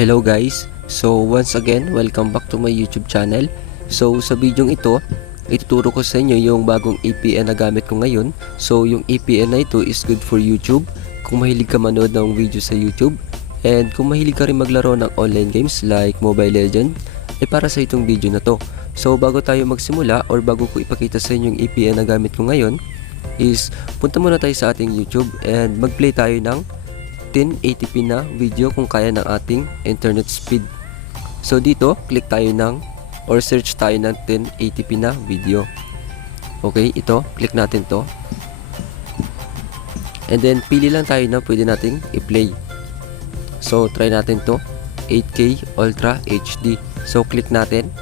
Hello guys, so once again, welcome back to my YouTube channel. So sa video ito, ituturo ko sa inyo yung bagong APN na gamit ko ngayon. So yung APN na ito is good for YouTube, kung mahilig ka manood ng video sa YouTube. And kung mahilig ka rin maglaro ng online games like Mobile Legends, ay para sa itong video na to. So bago tayo magsimula or bago ko ipakita sa inyo yung APN na gamit ko ngayon, is punta muna tayo sa ating YouTube and mag-play tayo ng 1080p na video kung kaya ng ating internet speed. So dito, click tayo ng or search tayo ng 1080p na video. Okay, ito, click natin to. And then pili lang tayo na pwede nating i-play. So try natin to, 8K Ultra HD. So click natin.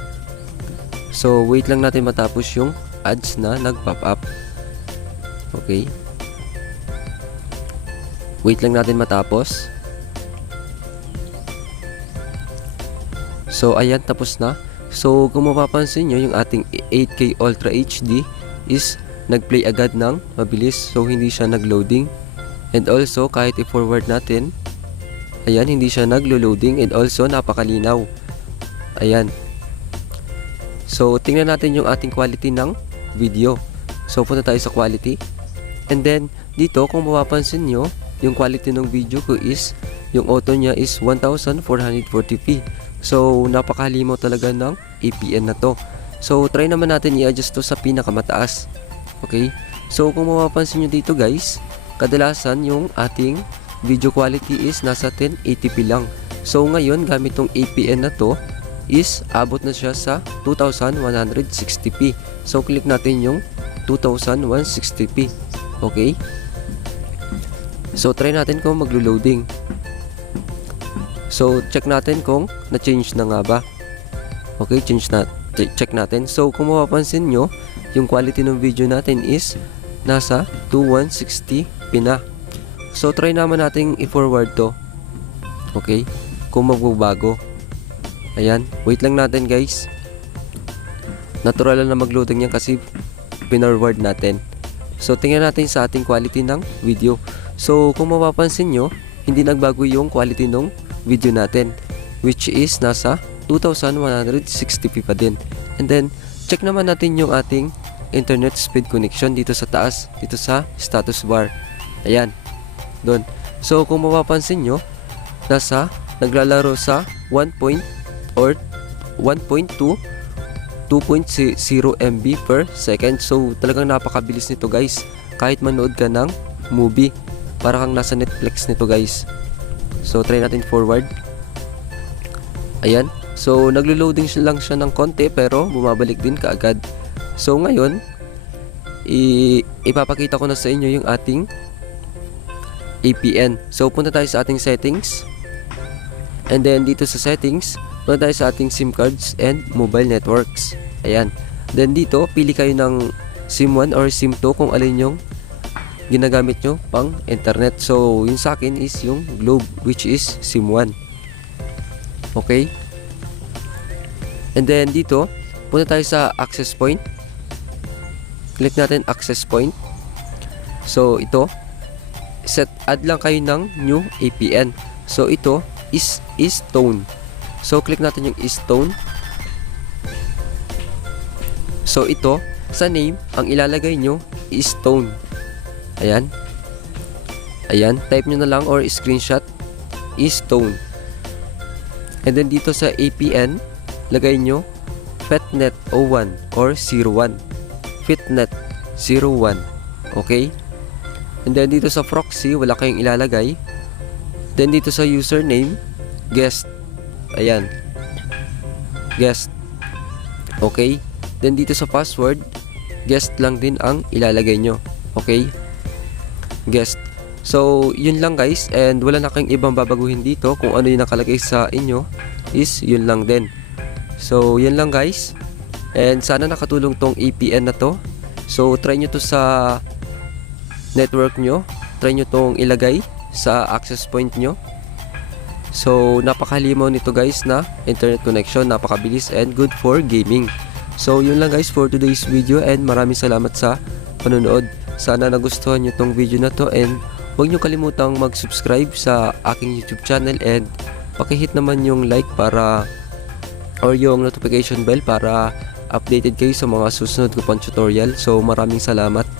So wait lang natin matapos yung ads na nag-pop up. Okay. Wait lang natin matapos. So ayan, tapos na. So kung mapapansin nyo, yung ating 8K Ultra HD is nag-play agad ng mabilis. So hindi siya nag-loading. And also kahit i-forward natin, ayan, hindi siya naglo-loading. And also napakalinaw. Ayan. So tingnan natin yung ating quality ng video. So punta tayo sa quality. And then dito, kung mapapansin nyo, yung quality ng video ko is, yung auto niya is 1440p. So napakahalimaw talaga ng APN na to. So try naman natin i-adjust to sa pinakamataas. Okay, so kung mapapansin nyo dito guys, kadalasan yung ating video quality is nasa 1080p lang. So ngayon gamit tong APN na to is abot na siya sa 2160p. So click natin yung 2160p. Okay, so try natin kung maglo-loading. So check natin kung na-change na nga ba. Okay, check natin. So kung mapapansin nyo, yung quality ng video natin is nasa 2160p na. So try naman nating i-forward to. Okay, kung magbabago. Ayan, wait lang natin guys. Natural lang na mag-loading yan kasi pinorward natin. So tingnan natin sa ating quality ng video. So kung mapapansin nyo, hindi nagbago yung quality ng video natin, which is nasa 2160p pa din. And then check naman natin yung ating internet speed connection dito sa taas, dito sa status bar. Ayan, doon. So kung mapapansin nyo, naglalaro sa 1.2 2.0 MB per second. So talagang napakabilis nito guys. Kahit manood ka ng movie, para kang nasa Netflix nito guys. So try natin forward. Ayan. So naglo-loading lang siya ng konti pero bumabalik din kaagad. So ngayon, ipapakita ko na sa inyo yung ating APN. So punta tayo sa ating settings. And then dito sa settings, punta tayo sa ating SIM cards and mobile networks. Ayan. Then dito, pili kayo ng SIM 1 or SIM 2 kung alin yung ginagamit nyo pang internet. So yung sa akin is yung Globe, which is SIM 1. Okay. And then dito, punta tayo sa access point. Click natin access point. So ito, add lang kayo ng new APN. So ito is tone. So click natin yung tone. So ito, sa name, ang ilalagay nyo is tone. Ayan. Ayan, type nyo na lang or screenshot is tone. And then dito sa APN, lagay nyo fetnet 01 or 01. Fitnet 01. Okay? And then dito sa proxy, wala kayong ilalagay. Then dito sa username, guest. Ayan. Guest. Okay? Then dito sa password, guest lang din ang ilalagay nyo. Okay? Guest. So, yun lang guys. And wala na kayong ibang babaguhin dito. Kung ano yung nakalagay sa inyo is yun lang din. So, yun lang guys. And sana nakatulong tong APN na to. So, try nyo to sa network nyo. Try nyo tong ilagay sa access point nyo. So napakahalimaw nito guys na internet connection, napakabilis and good for gaming. So yun lang guys for today's video and maraming salamat sa panonood. Sana nagustuhan nyo tong video na to and huwag nyo kalimutang mag-subscribe sa aking YouTube channel and Pakihit naman yung like para or yung notification bell para updated kayo sa mga susunod ko pang tutorial. So maraming salamat.